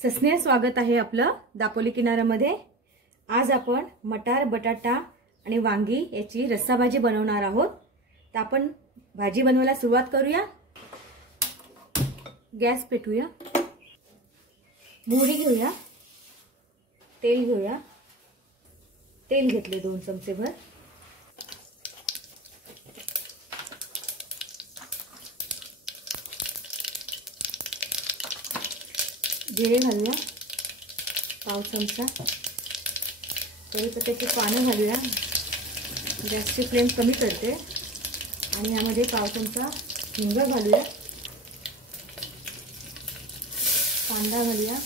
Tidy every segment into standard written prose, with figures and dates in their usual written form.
सस्नेह स्वागत आहे आपलं दापोली किनाऱ्यामध्ये। आज आपण मटार, बटाटा आणि वांगी याची रस्सा भाजी बनवणार आहोत। तर आपण भाजी बनवायला सुरुवात करूया। गॅस पेटवूया, मोहरी घेऊया, तेल घेऊया। तेल घेतले 2 चमचे भर। जिरे घालूया पाव चमचा। कढीपत्त्याची पानं घालूया। गॅसची फ्लेम कमी करते आणि यामध्ये पाव चमचा हिंग घालूया। कांदा घालूया।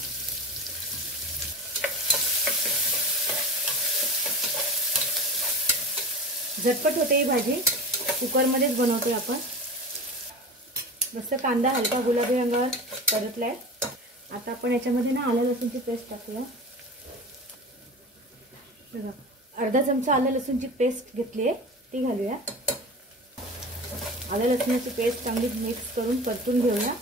झटपट होते ही भाजी, कुकरमध्येच बनवते आपण। मस्त कांदा हलका गुलाबी रंगावर परतलाय। आता आपण याच्यामध्ये ना आलं लसूणची पेस्ट टाकूया। बघा, अर्धा चमचा आलं लसूणची पेस्ट घेतली आहे, ती घालूया। आलं लसूणची पेस्ट चांगली मिक्स करून परतून घेऊया।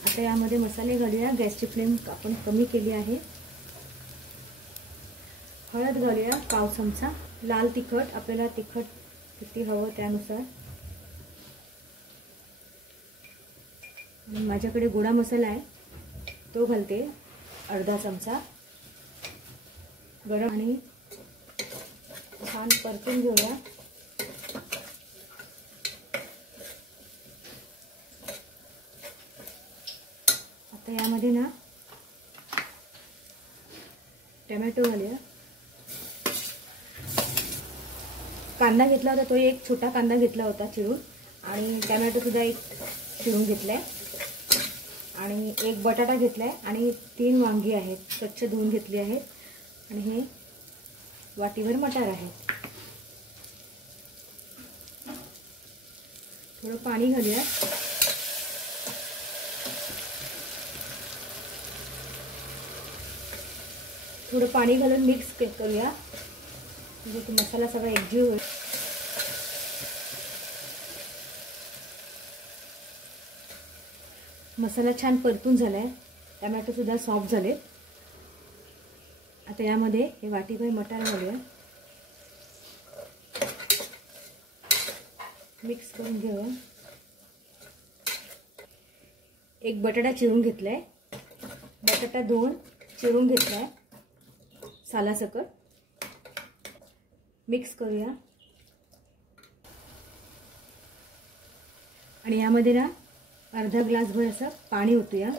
आता यामध्ये मसाले घालूया। गॅसची फ्लेम आपण कमी केली आहे। हळद घालूया पाव चमचा। लाल तिखट, आपल्याला तिखट किती हवं त्यानुसार। माझ्याकडे गोडा मसाला आहे, तो घालते अर्धा चमचा। गरम आणि छान परतून घेऊया। आता यामध्ये ना टोमॅटो घालूया। कांदा घेतला होता, तो एक छोटा कांदा घेतला होता चिरून, आणि टोमॅटो सुद्धा एक चिरून घेतलाय, आणि एक बटाटा घेतलाय, आणि 3 वांगी आहेत, स्वच्छ धुवून घेतली आहेत, आणि हे वाटीभर मटार आहे। थोडं पाणी घालूया। थोडं पाणी घालून मिक्स करूया, म्हणजे तो मसाला सगळा एकजीव होईल। मसाला छान परतून झालाय, टोमॅटो सुद्धा सॉफ्ट झाले। आता यामध्ये हे वाटीभर मटार घालूया, मिक्स करून घेऊया। एक बटाटा चिरून घेतलाय, बटाटा 2 चिरून घेतलाय सालासकट, मिक्स करूया। आणि यामध्ये ना अर्धा ग्लास भर असं पाणी ओतूया।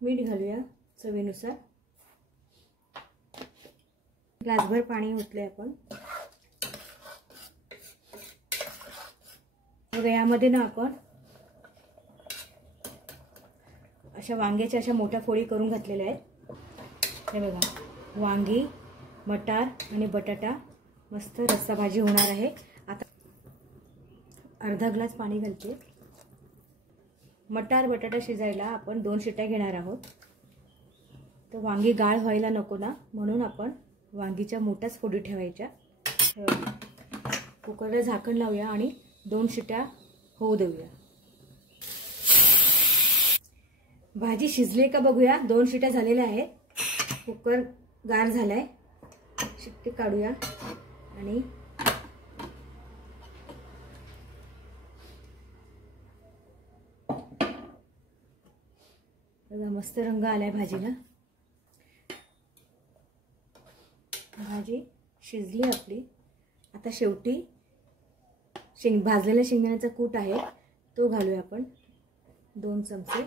मीठ घालूया चवीनुसार। ग्लासभर पाणी ओतले आपण। बघा, यामध्ये ना आपण अशा वांग्याच्या अशा मोठ्या फोडी करून घातलेल्या आहेत। हे बघा, वांगी, मटार आणि बटाटा मस्त रस्सा भाजी होणार आहे। आता अर्धा ग्लास पाणी घालते। मटार बटाटा शिजायला आपण 2 शिट्ट्या घेणार आहोत। तर वांगी गाळ व्हायला नको ना, म्हणून आपण वांगीच्या मोठ्याच फोडी ठेवायच्या। कुकरला झाकण लावूया आणि 2 शिट्ट्या होऊ देऊया। भाजी शिजली का बघूया। 2 शिट्ट्या झालेल्या आहेत, कुकर गार झालाय। शिट्टी काढूया आणि मस्त रंग आलाय भाजीला। भाजी शिजली आपली। आता शेवटी भाजलेल्या शेंगदाण्याचा कूट आहे, तो घालूया आपण 2 चमचे।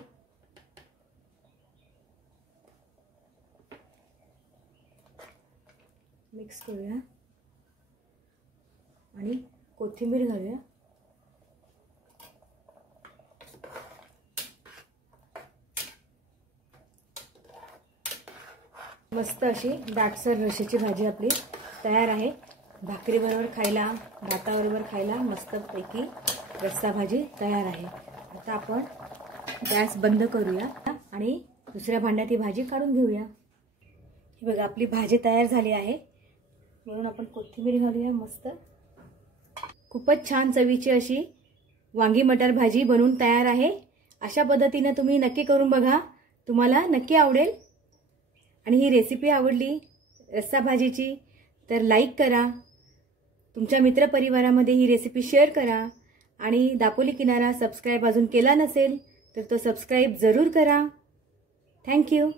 मिक्स करूया आणि कोथिंबीर घालूया। मस्त अशी दाटसर रश्श्याची भाजी आपली तयार आहे। भाकरी बरोबर खायला, भाताबरोबर खायला मस्तपैकी रस्सा भाजी तयार आहे। आता आपण गॅस बंद करूया आणि दुसऱ्या भांड्यात ही भाजी काढून घेऊया। हे बघा, आपली भाजी तयार झाली आहे। म्हणून आपण कोथिंबीर घालूया मस्त। खूपच छान चवीची अशी वांगी मटार भाजी बनवून तयार आहे। अशा पद्धतीने तुम्ही नक्की करून बघा, तुम्हाला नक्की आवडेल। आणि ही रेसिपी आवडली रस्सा भाजीची तर लाईक करा, तुमच्या मित्रपरिवारामध्ये ही रेसिपी शेअर करा आणि दापोली किनारा सबस्क्राईब अजून केला नसेल तर तो सबस्क्राईब जरूर करा। थँक्यू।